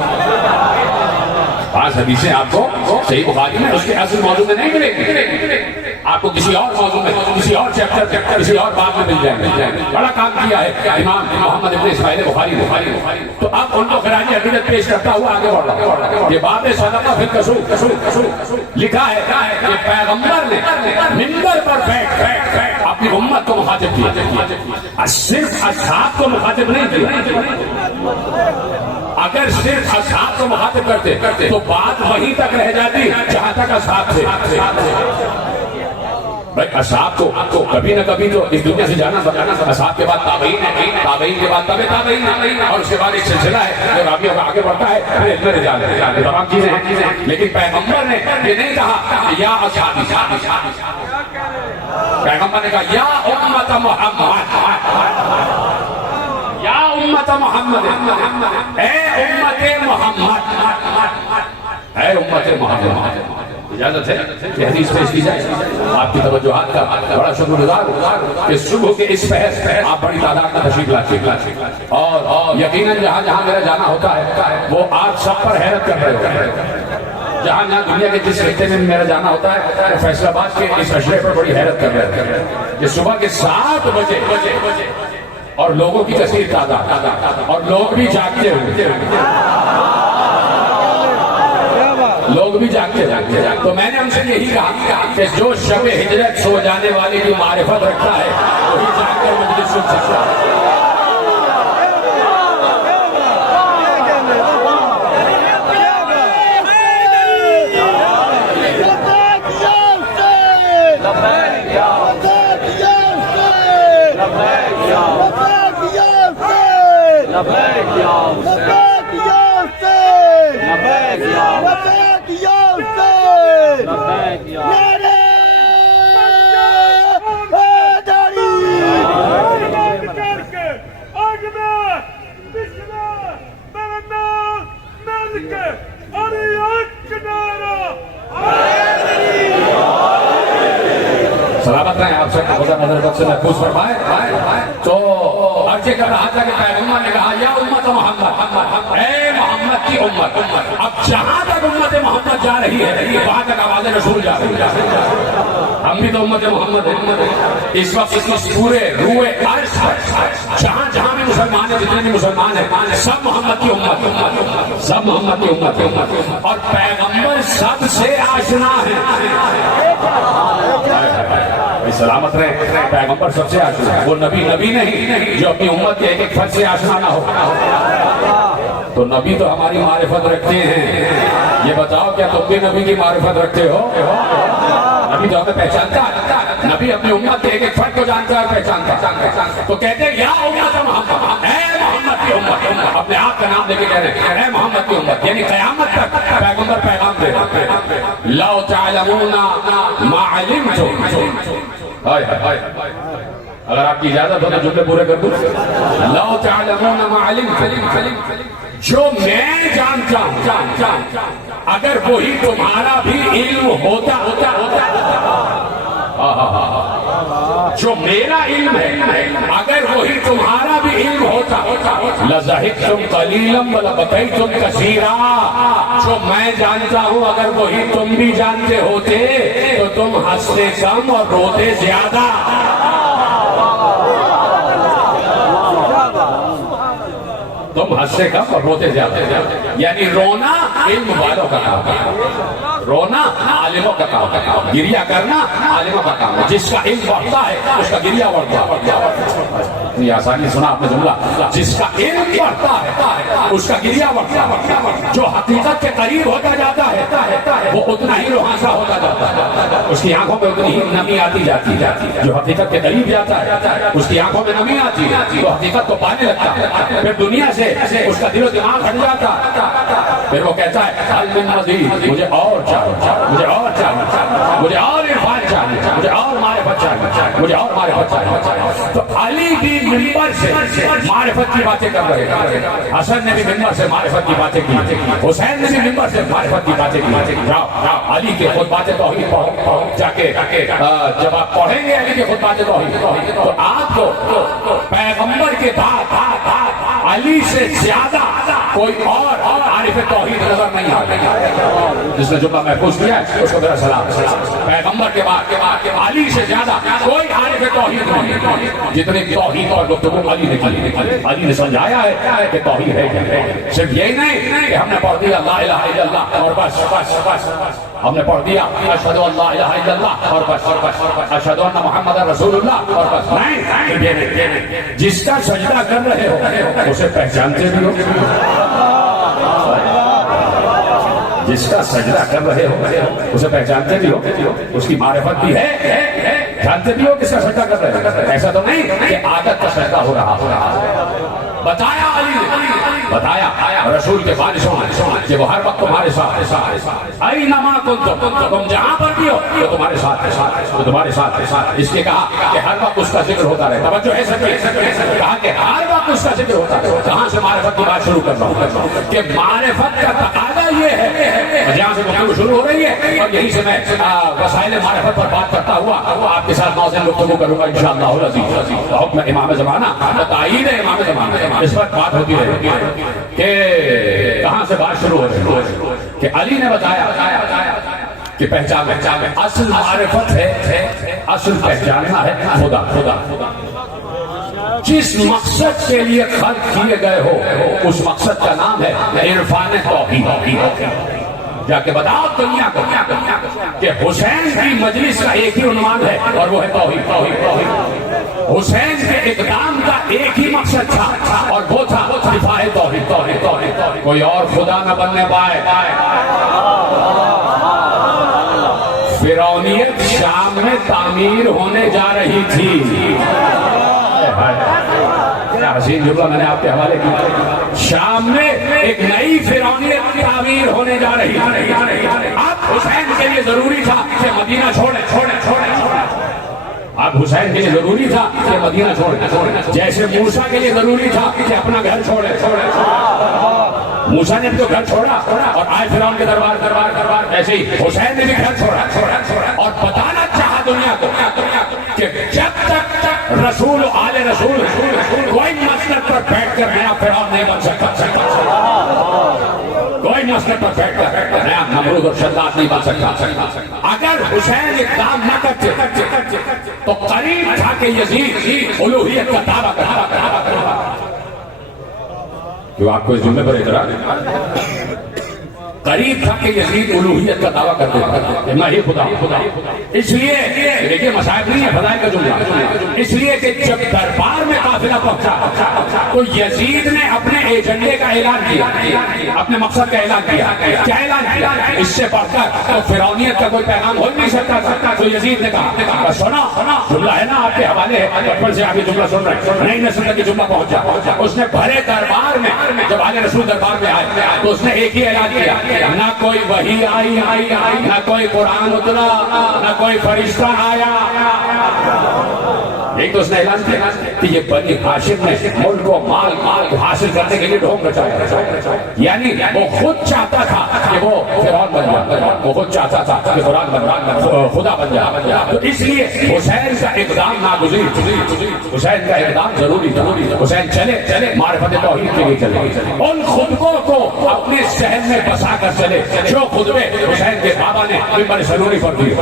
بعض حدیثیں آپ کو صحیح بخاری میں اس کے اصل موضوع میں نہیں ملیں گی، آپ کو کسی اور موضوع میں، کسی اور چیپٹر، کسی اور باب میں مل جائیں گے۔ بڑا کام کیا ہے امام محمد ابن اسماعیل بخاری۔ تو اب ان کو خراج عقیدت پیش کرتا ہوا آگے بڑھ رہا، یہ باب صدقہ فی الکسوف لکھا ہے کہ پیغمبر نے منبر پر بیٹھ اپنی امت کو مخاطب کیا، صرف اصحاب کو مخاطب نہیں کیا۔ اگر صرف اصحاب کو مخاطب کرتے تو بات وہیں تک رہ جاتی جہاں تک اصحاب تھے۔ بھائی اصحاب کو کبھی نہ کبھی تو اس دنیا سے جانا بچانا، اصحاب کے بعد تابعین ہے، تابعین کے بعد تابعین، اور اس کے بعد ایک سلسلہ ہے جو راویوں کا آگے بڑھتا ہے، پھر علم رجال ہے، تمام چیزیں ہیں۔ لیکن پیغمبر نے یہ نہیں کہا یا اصحابی، پیغمبر نے کہا یا امت محمد، یا امت محمد، اے امت محمد، اے امت محمد۔ اجازت ہے کہ حدیث پیش کی جائے؟ آپ کی توجہات کا بڑا شکر گزار ہوں کہ صبح کے اس پہر آپ بڑی تعداد میں تشریف لاتے اور یقیناً جہاں جہاں میرا جانا ہوتا ہے وہ آپ سب پر حیرت کر رہے ہوتے ہیں. جہاں جہاں دنیا کے جس خطے میں میرا جانا ہوتا ہے وہ فیصل آباد کے اس اشرے پر بڑی حیرت کر رہے ہیں کہ صبح کے 7 بجے اور لوگوں کی کثیر تعداد اور لوگ بھی جاگتے ہوئے تو میں نے ہم سے یہی کہا کہ جو شب ہجرت سو جانے والے کی معرفت رکھتا ہے وہی جاگ کر مجلس سن سکتا ہے. سلامت رہیں آپ سے خدا نظر بد سے محفوظ فرمائے. تو عرض کر رہا تھا کہ پیغمبر نے کہا یا امت محمد، اے محمد کی امت. اب جہاں تک امت محمد جا رہی ہے وہاں تک آواز رسول جا رہی ہے. ہم بھی تو امت محمد ہیں. اس وقت اس پورے روئے عرض جہاں جہاں بھی مسلمان ہیں، جتنے بھی مسلمان ہیں، سب محمد کی امت، سب محمد کی امت اور پیغمبر سب سے آشنا ہے. سلامت رہے، پیغمبر سب سے آشنا ہے. وہ نبی نہیں جو اپنی امت کے ایک ایک فرد سے آشنا نہ ہو. تو نبی تو ہماری معرفت رکھتے ہیں. یہ بتاؤ کیا تم بھی نبی کی معرفت رکھتے ہو؟ نبی تو ہمیں پہچانتا ہے. نبی اپنی امت کے ایک ایک فرد کو جانتا ہے، پہچانتا. تو کہتے ہیں یا امت محمد، اے محمد کی امت. اپنے آپ کا نام لے کے کہہ رہے ہیں اے محمد کی امت. یعنی قیامت تک پیغمبر پیغام دے لو تعلمون ما علمتم. اگر آپ کی اجازت ہو تو جملے پورے کر دوں. لو تعلمون ما علمتم، جو میں جانتا ہوں اگر وہی تمہارا بھی علم ہوتا جو میرا علم ہے اگر وہی تمہارا بھی علم ہوتا لَزَهِدْتُمْ قَلِيلًا وَلَبَقَيْتُمْ كَثِيرًا. جو میں جانتا ہوں اگر وہی تم بھی جانتے ہوتے تو تم ہنستے کم اور روتے زیادہ. تم ہنستے کم اور روتے زیادہ. یعنی رونا علم والوں کا کام ہے، رونا عالموں کا کام ہے، گریہ کرنا عالموں کا کام ہے. جس کا علم بڑھتا ہے اس کا گریہ بڑھتا ہے. اتنی آسانی سنا آپ نے جملہ. جس کا علم بڑھتا ہے اس کا گریہ بڑھتا ہے. جو حقیقت کے قریب ہوتا جاتا ہے وہ اتنا ہی روحانسا ہوتا جاتا ہے. اس کی آنکھوں میں اتنی ہی نمی آتی جاتی. جو حقیقت کے قریب جاتا ہے اس کی آنکھوں میں نمی آتی ہے تو حقیقت کو پانے لگتا ہے. پھر دنیا سے اس کا دل و دماغ ہٹ جاتا. پھر وہ کہتا ہے حل من مزید، مجھے اور چاہیے، مجھے اور چاہیے، مجھے اور عرفان چاہیے، مجھے اور معرفت چاہیے، مجھے اور معرفت چاہیے. تو علی بھی منبر سے معرفت کی باتیں کر رہے ہیں. حسن نے بھی منبر سے معرفت کی باتیں کی، حسین نے بھی منبر سے معرفت کی باتیں کی. جاؤ علی کے خطبات توحید پڑھو جا کے. جب آپ پڑھیں گے علی کے خطبات توحید تو آپ کو پیغمبر کے بعد علی سے زیادہ کوئی اور عارف توحید نظر نہیں آتا. جس نے جملہ محفوظ کیا ہے اس کو میرا سلام. پیغمبر کے بعد علی سے زیادہ کوئی عارف توحید نہیں. جتنے توحید اور گفتگو علی نے کی، علی نے سمجھایا ہے کہ توحید ہے کیا. صرف یہی نہیں کہ ہم نے پڑھ دیا لا الہ الا اللہ اور بس ہم نے پڑھ دیا اشہد ان لا الہ الا اللہ اور بس اشہد ان محمد رسول اللہ اور بس. نہیں، جس کا سجدہ کر رہے ہو اسے پہچانتے بھی ہو. جس کا سجدہ کر رہے ہو اسے پہچانتے بھی ہو، اس کی معرفت بھی ہے، جانتے بھی ہو کس کا سجدہ کر رہے ہو. ایسا تو نہیں کہ عادت کا سجدہ ہو رہا. بتایا علی نے، بتایا رسول کے بارشوں کہ وہ ہر وقت تمہارے ساتھ. اینما کنتم، تم جہاں پر بھی ہو تو تمہارے ساتھ، تمہارے ساتھ. اس نے کہا کہ ہر وقت اس کا ذکر ہوتا رہے. توجہ ہے سب کہا کہ ہر وقت اس کا ذکر ہوتا رہے. کہاں سے معرفت کی بات شروع کر رہا ہوں کہ معرفت کا تقاضا یہ ہے جہاں سے گفتگو شروع ہو رہی ہے اور یہیں سے میں وسائل معرفت پر بات کرتا ہوا آپ کے ساتھ موزن گفتگو کروں گا انشاءاللہ العزیز. حکم امام زمانہ تائید ہے امام زمانہ. اس وقت بات ہوتی ہے کہ کہاں سے بات شروع ہو رہی ہے کہ علی نے بتایا کہ پہچان اصل معرفت ہے, اصل پہچاننا ہے خدا. جس مقصد کے لیے خلق کیے گئے ہو اس مقصد کا نام ہے عرفان توحید. جا کے بتاؤ دنیا کو کہ حسین کی مجلس کا ایک ہی عنوان ہے اور وہ ہے توحید. حسین کے اقدام کا ایک ہی مقصد تھا اور وہ تھا دفاع توحید. کوئی اور خدا نہ بننے پائے. فرعونیت شام میں تعمیر ہونے جا رہی تھی. حسین جملہ میں نے آپ کے حوالے کیا. شام میں ایک نئی فرعونیت تعمیر ہونے جا رہی ہے. اب حسین کے لیے ضروری تھا کہ مدینہ چھوڑے. اب حسین کے لیے ضروری تھا کہ مدینہ چھوڑے, جیسے موسیٰ کے لیے ضروری تھا کہ اپنا گھر چھوڑے. موسیٰ نے بھی تو گھر چھوڑا اور آئے فرعون کے دربار. ایسے ہی حسین نے بھی گھر چھوڑا اور بتانا چاہا دنیا کو کہ جب تک رسول آل رسول کوئی مسند پر بیٹھ کر نیا فرعون نہیں بن سکتا. کوئی مسند پر بیٹھ کر نیا نمرود اور شداد نہیں بن سکتا. اگر حسین اقدام نہ کرتے تو قریب تھا کہ یزید الوہیت کا دعویٰ کرتا. جو آپ کو اس جملے پر اعتراض ہے, قریب تھا کہ یزید الوہیت کا دعویٰ کرتے ہیں میں ہی خدا. اس لیے دیکھیے مصائب نہیں ہے فضائل کا جملہ. اس لیے کہ جب دربار میں قافلہ پہنچا تو یزید نے اپنے ایجنڈے کا اعلان کیا, اپنے مقصد کا اعلان کیا. کیا اعلان کیا؟ اس سے بڑھ کر تو فرعونیت کا کوئی پیغام ہو نہیں سکتا تھا. تو یزید نے کہا سنا جملہ ہے نا آپ کے حوالے ہے, بچپن سے آپ یہ جملہ سن رہے ہیں. نئی نسل تک یہ جملہ پہنچا. اس نے بھرے دربار میں جب آل رسول دربار میں آئے تو اس نے ایک ہی اعلان کیا, نہ کوئی وحی آئی, نہ کوئی قرآن اترا, نہ کوئی فرشتہ آیا. ایک تو اس نے اعلان کیا کہ یہ بنی ہاشم نے ملک و مال حاصل کرنے کے لیے ڈھونگ رچایا. یعنی وہ خود چاہتا تھا کہ وہ فرعون بن جائے, وہ خود چاہتا تھا کہ قرآن خدا بن جائے. تو اس لیے حسین کا اقدام ناگزیر, حسین کا اقدام ضروری تھا. حسین چلے معرفت توحید کے لیے چلے. ان خطبوں کو اپنے شہر میں بسا کر چلے جو خطبے حسین کے بابا نے ممبر سنوری پر دیے.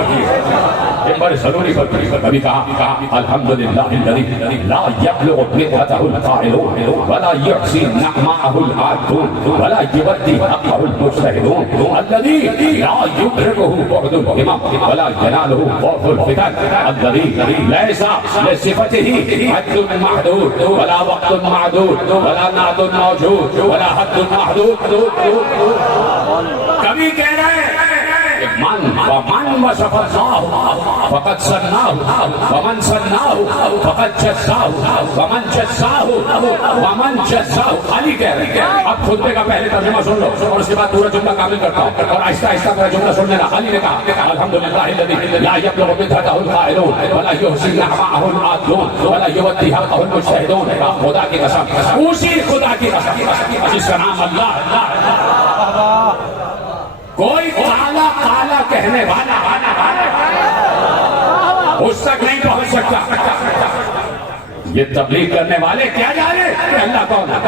ممبر سنوری پر کبھی کہا الحمدللہ الذي لا يبلغ بدعته القائلون ولا يحصي نعماءه العادون ولا يودي حقه المجتهدون الذي لا يدركه بعد الهمم ولا يناله خوف الفتن الذي ليس لصفته حد محدود ولا وقت معدود ولا نعت موجود ولا حد محدود. کبھی کہہ رہے ہیں من وصف الله فقد سناه ومن سناه فقد جزاه ومن جزاه ومن جزاه. علی کہہ رہے ہیں. اب خطبے کا پہلے ترجمہ سن لو اور اس کے بعد پورا جملہ کامل کرتا ہوں اور آہستہ آہستہ میرا جملہ سن لینا. علی نے کہا الحمدللہ الذی لا یبلغ بدعته القائلون ولا یحصی نعماءه العادون ولا یودی حقه المجتهدون. خدا کی قسم, اسی خدا کی قسم جس کا نام اللہ. کوئی کالا کہنے والا اس تک نہیں پہنچ سکتا. یہ تبلیغ کرنے والے کیا جانے کہ اللہ کون ہے,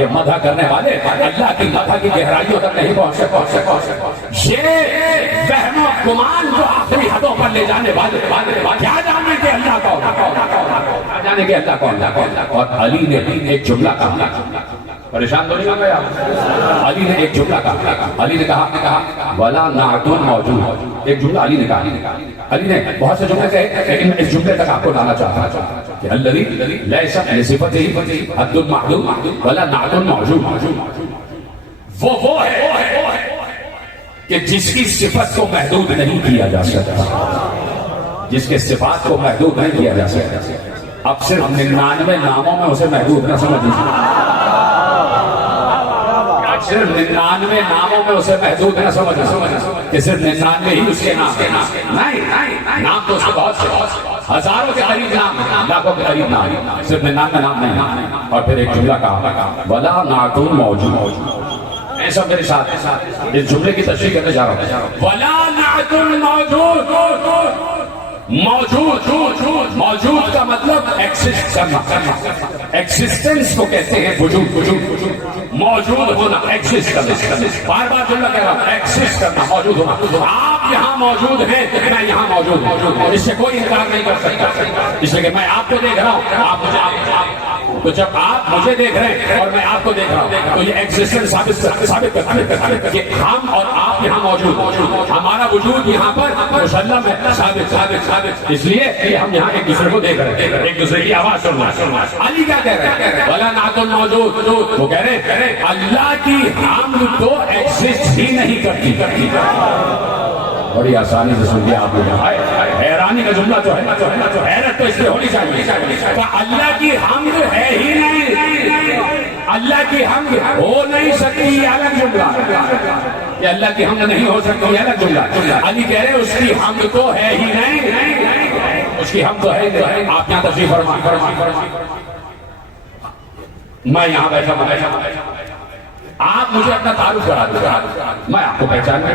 یہ مدح کرنے والے اللہ کی مدح کی گہرائیوں تک نہیں پہنچ سکتے. یہ وہم و گمان جو آخری حدوں پر لے جانے والے کیا جانے کہ اللہ کون ہے, جانے کہ اللہ کون ہے. اور علی نے ایک جملہ کہا, پریشان تو نہیں ہو گیا. علی نے ایک جملہ کہا, علی نے کہا ولا نعتون موجود. ایک جملہ علی نے کہا. علی نے بہت سے جملے کہے لیکن اس جملے تک آپ کو لانا چاہتا کہ الذی لیس لصفته حد محدود ولا نعت موجود. وہ ہے کہ جس کی صفت کو محدود نہیں کیا جا سکتا, جس کے صفات کو محدود نہیں کیا جا سکتا. اب صرف 99 ناموں میں اسے محدود نہ سمجھیے, صرف 99 ناموں میں اسے محدود نہ سمجھنا کہ صرف 99 ہی اس کے نام. نہیں, نام تو اس کے بہت سے ہزاروں کے قریب نام, لاکھوں کے قریب نام, صرف 99 نام نہیں. اور پھر ایک جملہ کہا ولا نعتون موجود. سب میرے ساتھ اس جملے کی تشریح کرنے جا رہا ہوں. ولا نعت موجود. موجود کا مطلب ایکسسٹ کرنا. ایکسسٹنس کو کہتے ہیں وجود. موجود ہونا ایکسسٹ کرنا. بار بار جملہ کہہ رہا ہوں ایکسسٹ کرنا موجود ہونا. آپ یہاں موجود ہیں میں یہاں موجود ہوں. اس سے کوئی انکار نہیں کر سکتا. اس لیے کہ میں آپ کو دیکھ رہا ہوں آپ مجھے تو جب آپ مجھے دیکھ رہے ہیں اور میں آپ کو دیکھ رہا ہوں تو یہ ایگزسٹنس ثابت کرتا ہے کہ ہم اور آپ یہاں موجود. ہمارا وجود یہاں پر مسلم ہے ثابت. اس لیے کہ ہم یہاں ایک دوسرے کو دیکھ رہے ہیں ایک دوسرے کی آواز سن رہے ہیں. علی کیا کہہ رہے ہیں ولا نعت موجود. وہ کہہ رہے ہیں اللہ کی حمد تو ایگزسٹ ہی نہیں کرتی. بڑی آسانی سے سن لیا آپ نے. حیرانی کا جملہ تو ہے حیرت تو اس لیے ہونی چاہیے کہ اللہ کی حمد ہے ہی نہیں. اللہ کی حمد ہو نہیں سکتی یہ الگ جملہ. یہ اللہ کی حمد نہیں ہو سکتی یہ الگ جملہ. علی کہہ رہے اس کی حمد تو ہے ہی نہیں. اس کی حمد تو ہے ہی نہیں. آپ یہاں تشریف فرما. میں یہاں بیٹھا آپ مجھے اپنا تعارف کرا دو. میں آپ کو پہچان گئے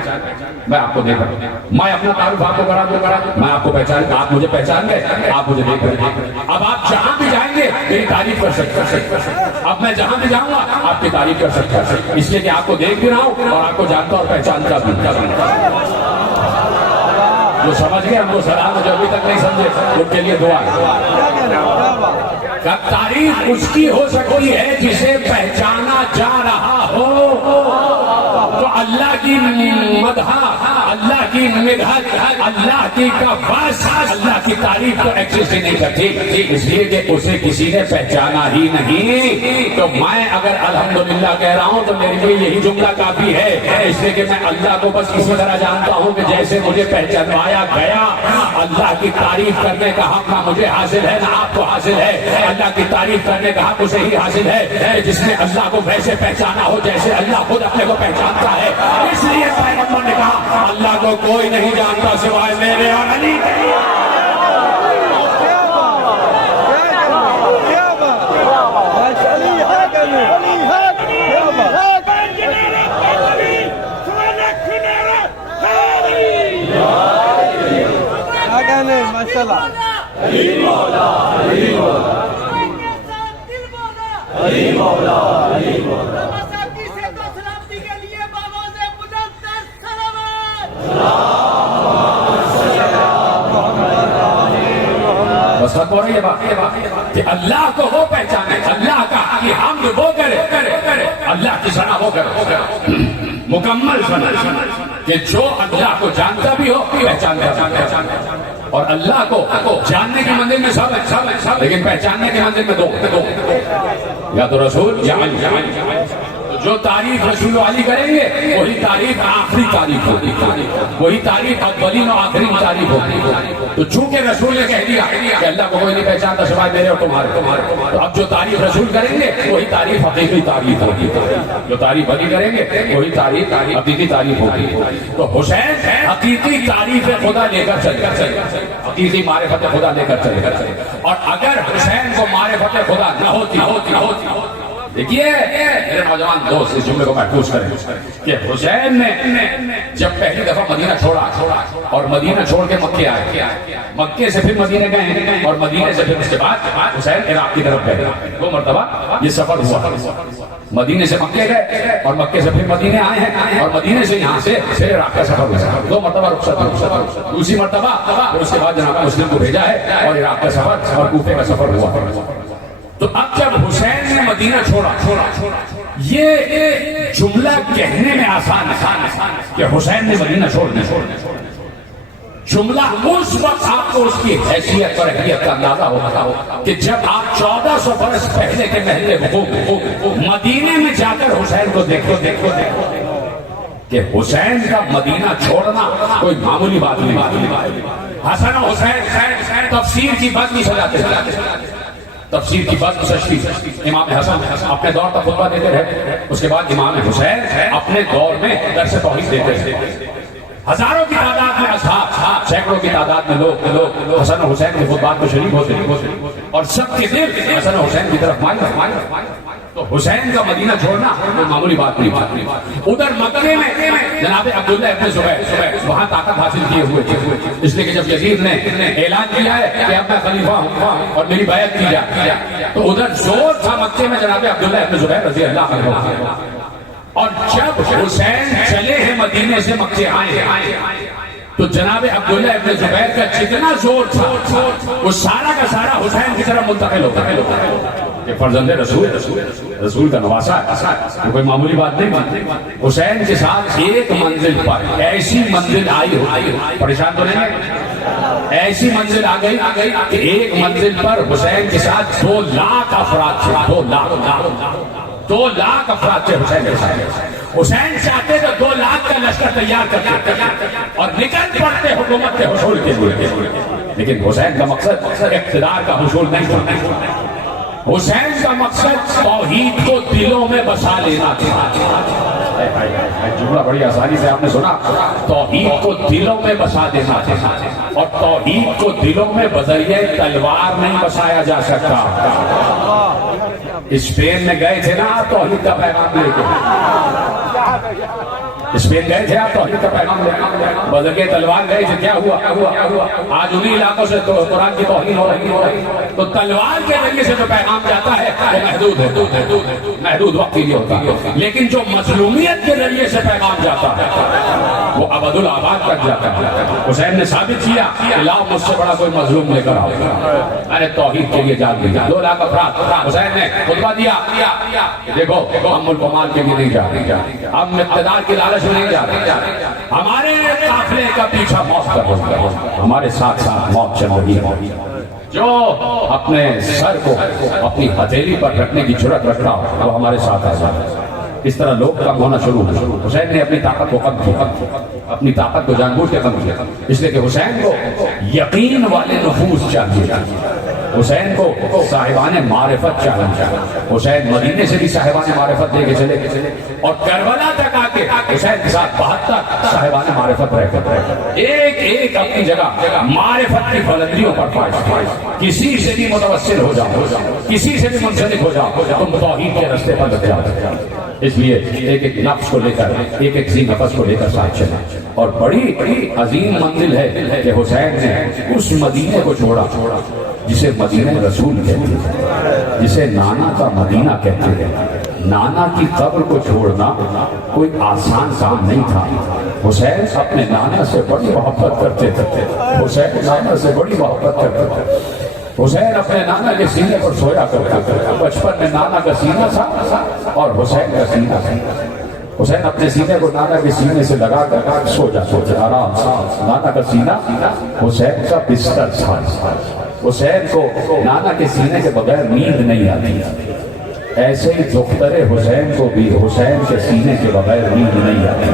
میں آپ کو دیکھ رہا ہوں. میں اپنا تعارف آپ کو کرا دوں میں آپ کو پہچان گئے آپ مجھے پہچان گئے آپ مجھے دیکھ رہے ہیں. اب آپ جہاں بھی جائیں گے میری تعریف کر سکتے. اب میں جہاں بھی جاؤں گا آپ کی تعریف کر سکتا. اس لیے کہ آپ کو دیکھ بھی رہا ہوں اور آپ کو جانتا اور پہچانتا بھی. جو سمجھ گئے ہم کو سلام جو ابھی تک نہیں سمجھے ان کے لیے دعا. تعریف اس کی ہو سکتی ہے جسے پہچانا جا رہا ہو تو اللہ کی مدح اللہ کی مدحت اللہ کی کفاس اللہ کی تعریف تو ایکسس ہی نہیں کرتی. اس لیے کہ اسے کسی نے پہچانا ہی نہیں تو میں اگر الحمدللہ کہہ رہا ہوں تو میرے لیے یہی جملہ کافی ہے. اس لیے کہ میں اللہ کو بس اسی طرح جانتا ہوں کہ جیسے مجھے پہچانوایا گیا. اللہ کی تعریف کرنے کا حق نہ مجھے حاصل ہے نہ آپ کو حاصل ہے. اللہ کی تعریف کرنے کا حق اسے ہی حاصل ہے جس نے اللہ کو ویسے پہچانا ہو جیسے اللہ خود اپنے کو پہچانتا ہے. اس لیے پیغمبر نے کہا اللہ کو کوئی نہیں جانتا سوائے میرے اور علی. بس ہو رہی ہے بات کہ اللہ کو وہ پہچانے اللہ کا کی حمد وہ کرے اللہ کی ثنا وہ کرے مکمل ثنا کہ جو اللہ کو جانتا بھی ہو پہچانتا اور اللہ کو جاننے کی منزل میں سب لیکن پہچاننے کی منزل میں دو یا تو رسول یا علی. جو تعریف رسول علی کریں گے وہی تعریف آخری تعریف ہوگی وہی تعریف اولین و آخری تعریف ہوگی. تو چونکہ رسول نے کہہ دیا کہ اللہ کو کوئی نہیں پہچانتا سوائے میرے اور تمہارے تو اب جو تعریف رسول کریں گے وہی تعریف حقیقی تعریف ہوگی. جو تعریف علی کریں گے وہی تعریف حقیقی تعریف ہوگی. تو حسین حقیقی تعریف خدا لے کر چلے حقیقی معرفت خدا لے کر چلے اور اگر حسین کو معرفت خدا نہ ہوتی دیکھیے میرے نوجوان دوست اس جملے کو محفوظ کریں کہ حسین نے جب پہلی دفعہ مدینہ چھوڑا اور مدینہ چھوڑ کے مکے آئے مکے سے پھر مدینہ گئے اور مدینہ سے پھر اس کے بعد حسین عراق کی طرف گئے. 2 مرتبہ یہ سفر ہوا. مدینے سے مکے گئے اور مکے سے پھر مدینے آئے ہیں اور مدینے سے یہاں سے پھر عراق کا سفر ہوا. 2 مرتبہ رخصت. دوسری مرتبہ پھر اس کے بعد جناب مسلم کو بھیجا ہے اور عراق کا سفر اور کوفے کا سفر ہوا. تو اب جب حسین نے مدینہ چھوڑا یہ جملہ کہنے میں آسان کہ حسین نے مدینہ چھوڑ جملہ اس وقت آپ کو اس کی حیثیت اور اہمیت کا اندازہ ہوتا کہ جب آپ 1400 برس پہلے کے محل مدینے میں جا کر حسین کو دیکھو کہ حسین کا مدینہ چھوڑنا کوئی معمولی بات نہیں. حسن و حسین تفسیر کی بات نہیں سجاتے تفسیر کی بات تشریح. امام حسن اپنے دور کا خطبہ دیتے رہے اس کے بعد امام حسین اپنے دور میں درس توحید دیتے رہے. ہزاروں کی تعداد میں اصحاب، سینکڑوں کی تعداد میں لوگ حسن و حسین کے خطبات کو شریک ہوتے اور سب کے دل حسن و حسین کی طرف مائل۔ تو حسین کا مدینہ چھوڑنا کوئی معمولی بات نہیں۔ ادھر مکے میں جناب عبداللہ ابن زبیر وہاں طاقت حاصل کیے ہوئے تھے، اس لیے کہ جب یزید نے اعلان کیا ہے کہ اب میں خلیفہ ہوں اور میری بیعت کی جائے، تو ادھر زور تھا مکے میں جناب عبداللہ ابن زبیر رضی اللہ عنہ۔ اور جب حسین چلے ہیں مدینے سے مکے آئے تو جناب عبداللہ ابن زبیر کا جتنا زور تھا وہ سارا کا سارا حسین کی طرف منتقل ہوتا ہے کہ فرزند رسول کا نواسہ ہے، کوئی معمولی بات نہیں۔ حسین کے ساتھ ایک منزل پر ایسی منزل آئی ہو، پریشان تو نہیں ہے، ایسی منزل آ گئی کہ ایک منزل پر حسین کے ساتھ 2 لاکھ افراد تھے، 2 لاکھ افراد تھے حسین کے ساتھ۔ حسین چاہتے تو 2 لاکھ کا لشکر تیار کرتے اور نکل پڑتے حکومت کے حصول کے لیے، لیکن حسین کا مقصد اقتدار کا حصول نہیں تھا، حسین کا مقصد توحید کو دلوں میں بسا لینا تھا۔ جملہ بڑی آسانی سے آپ نے سنا، توحید کو دلوں میں بسا دینا تھا، اور توحید کو دلوں میں بذریعہ تلوار نہیں بسایا جا سکتا۔ اسپین میں گئے تھے نا توحید کا پیغام لے کے، اسپین گئے تھے آپ توحید کا پیغام لے کے، بذریعہ تلوار گئے تھے، کیا ہوا؟ آج انہی علاقوں سے قرآن کی توہین ہو رہی ہے، تو تلوار کے ذریعے سے جو پیغام جاتا ہے وہ محدود وقت کے لیے ہوتا ہے، لیکن جو مظلومیت کے ذریعے سے پیغام جاتا ہے وہ ابد الآباد تک جاتا ہے۔ حسین نے ثابت کیا کہ لاؤ مجھ سے بڑا کوئی مظلوم لے کر آؤ، میں نے توحید کے لیے جان دیا۔ 2 لاکھ افراد، حسین نے خطبہ دیا، دیکھو ہم ملک و مال کے لیے نہیں جا رہے، ہم اقتدار کی لالچ میں نہیں جا رہے، ہمارے قافلے کا پیچھا موت کر رہا ہے، ہمارے ساتھ ساتھ موت چل رہی ہے، جو اپنے سر کو اپنی ہتھیلی پر رکھنے کی جرات رکھ رہا وہ ہمارے ساتھ آ جائے۔ اس طرح لوگ کم ہونا شروع ہو۔ حسین نے اپنی طاقت کو کم کیا، اپنی طاقت کو جان بوجھ کے کم کیا، اس لیے کہ حسین کو یقین والے نفوذ چاہیے، حسین کو صاحبان معرفت چاہیے۔ حسین مدینے سے بھی صاحبان معرفت لے کے چلے اور کربلا تک آ کے حسین کے ساتھ 72 صاحبان معرفت رہے، ایک اپنی جگہ معرفت کی بلندیوں پر فائز، کسی سے بھی متوسل ہو جاؤ، کسی سے بھی منسلک ہو جاؤ، تم توحید کے راستے پر لگ جاؤ۔ اس لیے ایک نفس کو لے کر، ایک ذی نفس کو لے کر ساتھ چلا، اور بڑی عظیم منزل ہے کہ حسین نے اس مدینے کو چھوڑا جسے مدینہ رسول کہتے ہیں، جسے نانا کا مدینہ کہتے ہیں۔ نانا کی قبر کو چھوڑنا کوئی آسان کام نہیں تھا۔ حسین اپنے نانا سے بڑی محبت کرتے تھے، حسین نانا سے بڑی محبت کرتے تھے۔ حسین اپنے نانا کے سینے پر سویا کرتا تھا، بچپن میں نانا کا سینہ تھا اور حسین کا سینہ تھا۔ حسین اپنے سینے کو نانا کے سینے سے لگا کر سو جاتا آرام سے، نانا کا سینہ حسین کا بستر تھا۔ حسین کو نانا کے سینے کے بغیر نیند نہیں آتی، ایسے ہی دختر حسین کو بھی حسین کے سینے کے بغیر نیند نہیں آتی،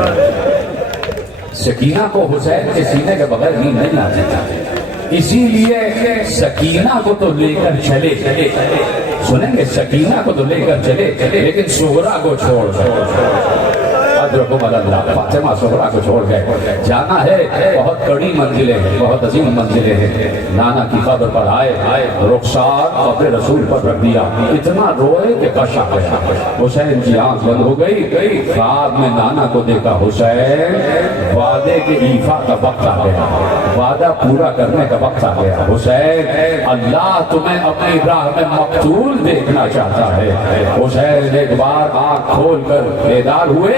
سکینہ کو حسین کے سینے کے بغیر نیند نہیں آتی، اسی لیے سکینہ کو تو لے کر چلے، سنیں گے سکینہ کو تو لے کر چلے لیکن صغرا کو چھوڑ اللہ، فاطمہ صغرا کو چھوڑ گئے۔ جانا ہے بہت بڑی منزلیں ہیں، بہت عظیم منزلیں ہیں۔ نانا کی قبر پر آئے، رخسار قبر رسول پر رکھ دیا، اتنا روئے کہ غش آ گیا۔ حسین کی آنکھ بند ہو گئی، خواب میں نانا کو دیکھا، حسین وعدے کے ایفا کا وقت آ گیا، وعدہ پورا کرنے کا وقت آ گیا۔ حسین اللہ تمہیں اپنی راہ میں مقتول دیکھنا چاہتا ہے۔ حسین ایک بار آنکھ کھول کر بیدار ہوئے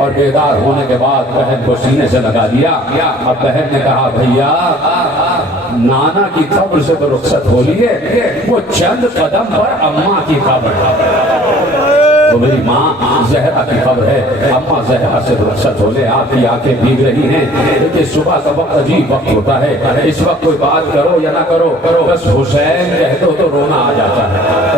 اور بیدار ہونے کے بعد بہن کو سینے سے لگا دیا۔ اب بہن نے کہا بھیا نانا کی قبر سے تو رخصت ہو لیے، وہ چند قدم پر اماں کی قبر، وہ میری ماں زہرا کی قبر ہے، اماں زہرا سے رخصت ہو لے۔ آپ کی آنکھیں بھیگ رہی ہیں، لیکن صبح کا وقت عجیب وقت ہوتا ہے، اس وقت کوئی بات کرو یا نہ کرو، بس حسین کہہ دو تو رونا آ جاتا ہے،